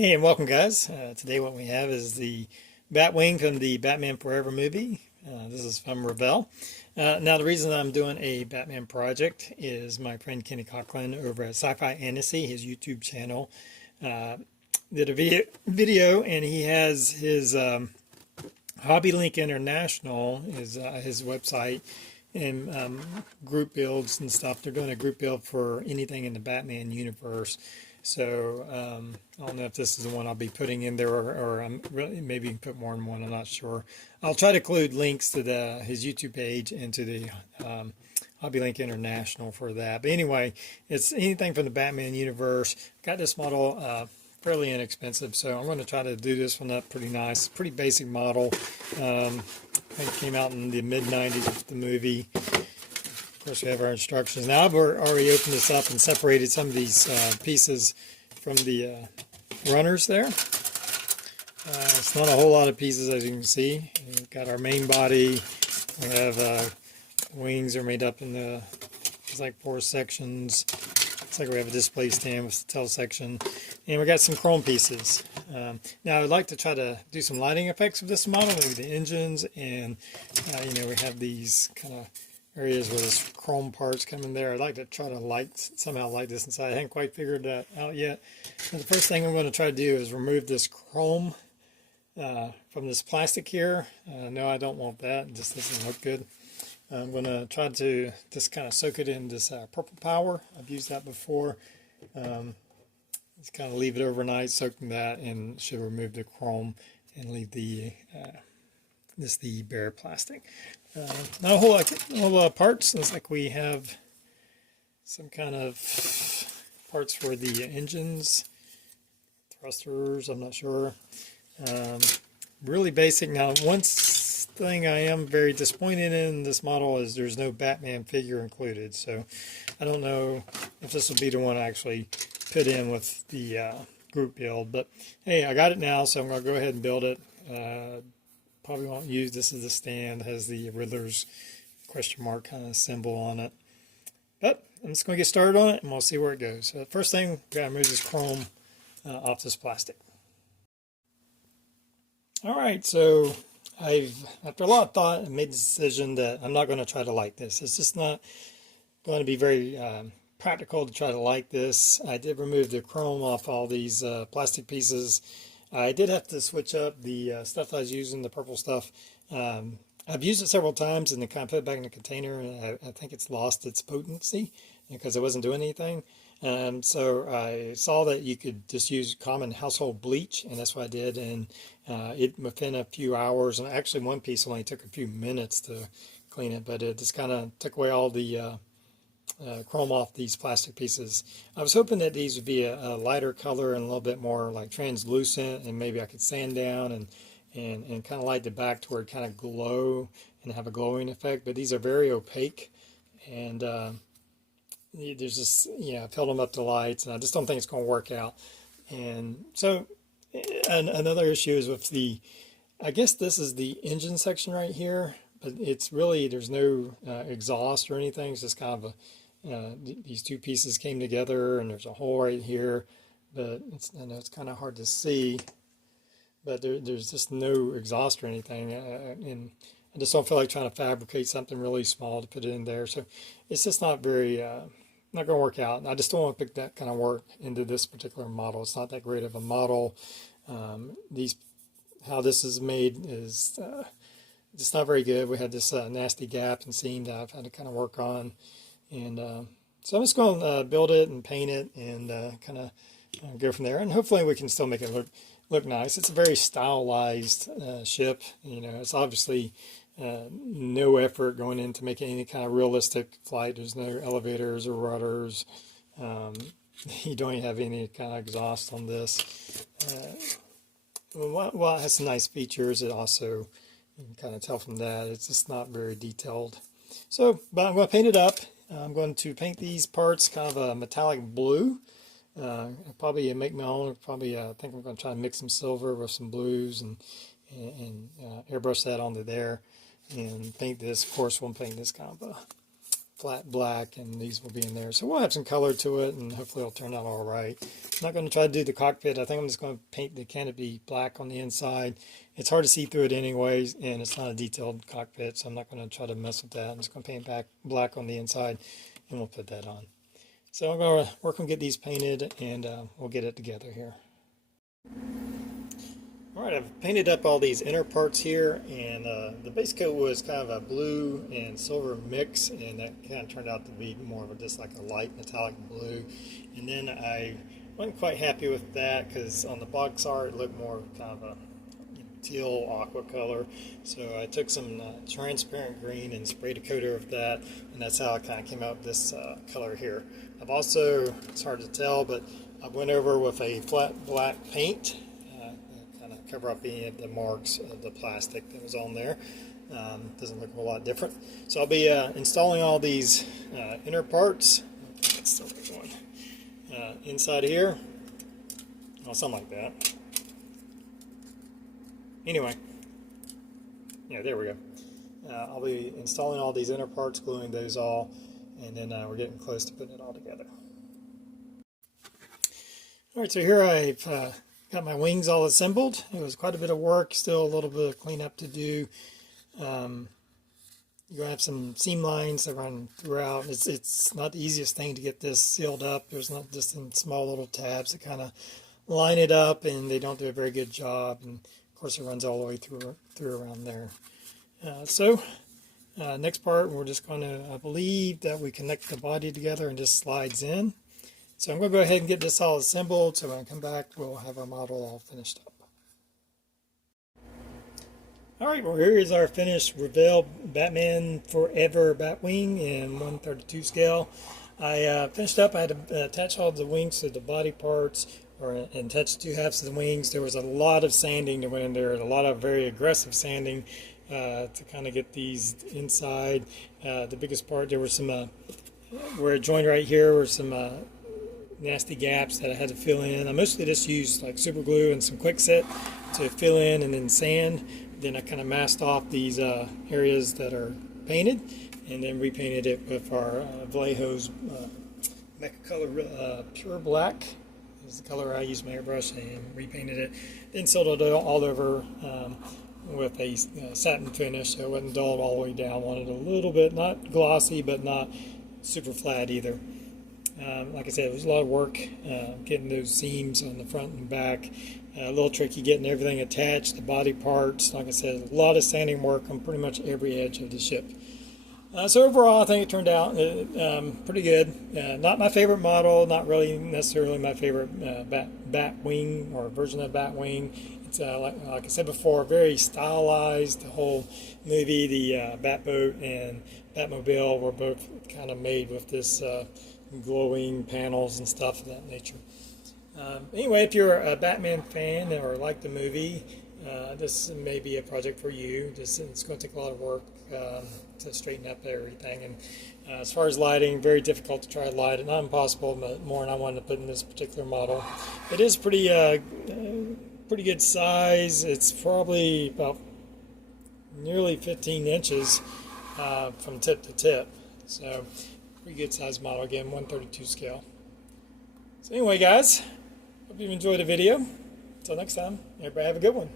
Hey, and welcome, guys. Today what we have is the Batwing from the Batman Forever movie. This is from Revell. Now, the reason I'm doing a Batman project is my friend Kenny Coughlin over at Sci-Fi Fantasy, his YouTube channel, did a video, and he has his Hobbylinkinternational, his website, and group builds and stuff. They're doing a group build for anything in the Batman universe. So I don't know if this is the one I'll be putting in there, or I'm really maybe put more than one. I'm not sure. I'll try to include links to his YouTube page and to the Hobby Link International for that. But anyway, it's anything from the Batman universe. Got this model fairly inexpensive, so I'm going to try to do this one up pretty nice. Pretty basic model. I think it came out in the mid-90s with the movie. Of course, we have our instructions. Now, I've already opened this up and separated some of these pieces from the runners there. It's not a whole lot of pieces, as you can see. We've got our main body. We have wings are made up in it's like 4 sections. Looks like we have a display stand with the tail section. And we got some chrome pieces. Now, I'd like to try to do some lighting effects with this model, maybe the engines, and we have these kind of areas where this chrome parts come in there. I'd like to try to somehow light this inside. I haven't quite figured that out yet. And the first thing I'm going to try to do is remove this chrome from this plastic here. No, I don't want that. It just doesn't look good. I'm going to try to just kind of soak it in this purple power. I've used that before. Just kind of leave it overnight, soak in that, and it should remove the chrome and leave the bare plastic. Not a whole lot of parts. Looks like we have some kind of parts for the engines, thrusters, I'm not sure. Really basic. Now, one thing I am very disappointed in this model is there's no Batman figure included. So I don't know if this will be the one I actually put in with the group build. But hey, I got it now, so I'm going to go ahead and build it. Probably won't use this as a stand. It has the Riddler's question mark kind of symbol on it. But I'm just going to get started on it, and we'll see where it goes. So the first thing, we've got to remove this chrome off this plastic. All right, so after a lot of thought, I made the decision that I'm not going to try to light this. It's just not going to be very practical to try to light this. I did remove the chrome off all these plastic pieces. I did have to switch up the stuff I was using, the purple stuff. I've used it several times and then kind of put it back in the container, and I think it's lost its potency because it wasn't doing anything. So I saw that you could just use common household bleach, and that's what I did. And it within a few hours, and actually one piece only took a few minutes to clean it, but it just kind of took away all the chrome off these plastic pieces. I was hoping that these would be a lighter color and a little bit more like translucent, and maybe I could sand down and kind of light the back to where it kind of glow and have a glowing effect. But these are very opaque, and there's just, I filled them up to lights, and I just don't think it's going to work out. And so another issue is with I guess this is the engine section right here, but it's really, there's no exhaust or anything. It's just kind of these two pieces came together, and there's a hole right here, but I know it's kind of hard to see, but there's just no exhaust or anything, and I just don't feel like trying to fabricate something really small to put it in there. So it's just not very, not going to work out. And I just don't want to put that kind of work into this particular model. It's not that great of a model. How this is made is just not very good. We had this nasty gap and seam that I've had to kind of work on. And so I'm just going to build it and paint it and kind of go from there. And hopefully we can still make it look nice. It's a very stylized ship. It's obviously no effort going into making any kind of realistic flight. There's no elevators or rudders. You don't even have any kind of exhaust on this. Well, it has some nice features. It also, you can kind of tell from that, it's just not very detailed. So, but I'm going to paint it up. I'm going to paint these parts kind of a metallic blue. Probably make my own. Probably I think I'm going to try to mix some silver with some blues and airbrush that onto there and paint this. Of course, we'll paint this kind of a flat black, and these will be in there. So we'll have some color to it, and hopefully it'll turn out all right. I'm not going to try to do the cockpit. I think I'm just going to paint the canopy black on the inside. It's hard to see through it anyways, and it's not a detailed cockpit, so I'm not going to try to mess with that. I'm just going to paint back black on the inside, and we'll put that on. So I'm going to work on get these painted, and we'll get it together here. Alright, I've painted up all these inner parts here, and the base coat was kind of a blue and silver mix, and that kind of turned out to be more of just like a light metallic blue. And then I wasn't quite happy with that because on the box art it looked more kind of a teal aqua color. So I took some transparent green and sprayed a coat of that, and that's how I kind of came out with this color here. I've also, it's hard to tell, but I went over with a flat black paint, cover up any of the marks of the plastic that was on there. Doesn't look a lot different. So I'll be installing all these inner parts. That's still going inside here. Oh, something like that. Anyway, yeah, there we go. I'll be installing all these inner parts, gluing those all, and then we're getting close to putting it all together. All right, so here I've got my wings all assembled. It was quite a bit of work, still a little bit of cleanup to do. You're going to have some seam lines that run throughout. It's not the easiest thing to get this sealed up. There's not just some small little tabs that kind of line it up, and they don't do a very good job. And of course it runs all the way through around there. Next part, we're just going to, I believe that we connect the body together and just slides in. So I'm going to go ahead and get this all assembled, so when I come back we'll have our model all finished up. Alright, well here is our finished Revell Batman Forever Batwing in 1/32 scale. I finished up, I had to attach all the wings to the body parts, and attach 2/2 of the wings. There was a lot of sanding that went in there, and a lot of very aggressive sanding to kind of get these inside. The biggest part, there was some, where it joined right here, were some nasty gaps that I had to fill in. I mostly just used like super glue and some quickset to fill in and then sand. Then I kind of masked off these areas that are painted, and then repainted it with our Vallejo's Mecha Color Pure Black is the color I used my airbrush, and repainted it. Then sealed it all over with a satin finish, so it wasn't dulled all the way down. Wanted a little bit, not glossy, but not super flat either. Like I said, it was a lot of work getting those seams on the front and back. A little tricky getting everything attached, the body parts. Like I said, a lot of sanding work on pretty much every edge of the ship. So overall, I think it turned out pretty good. Not my favorite model, not really necessarily my favorite Batwing or version of Batwing. It's like I said before, very stylized. The whole movie, the Batboat and Batmobile were both kind of made with this glowing panels and stuff of that nature. Anyway, if you're a Batman fan or like the movie, this may be a project for you. It's going to take a lot of work to straighten up everything. And as far as lighting, very difficult to try to light it. Not impossible, but more than I wanted to put in this particular model. It is pretty good size. It's probably about nearly 15 inches from tip to tip. So pretty good size model, again, 1/32 scale. So anyway, guys, hope you enjoyed the video. Until next time, everybody have a good one.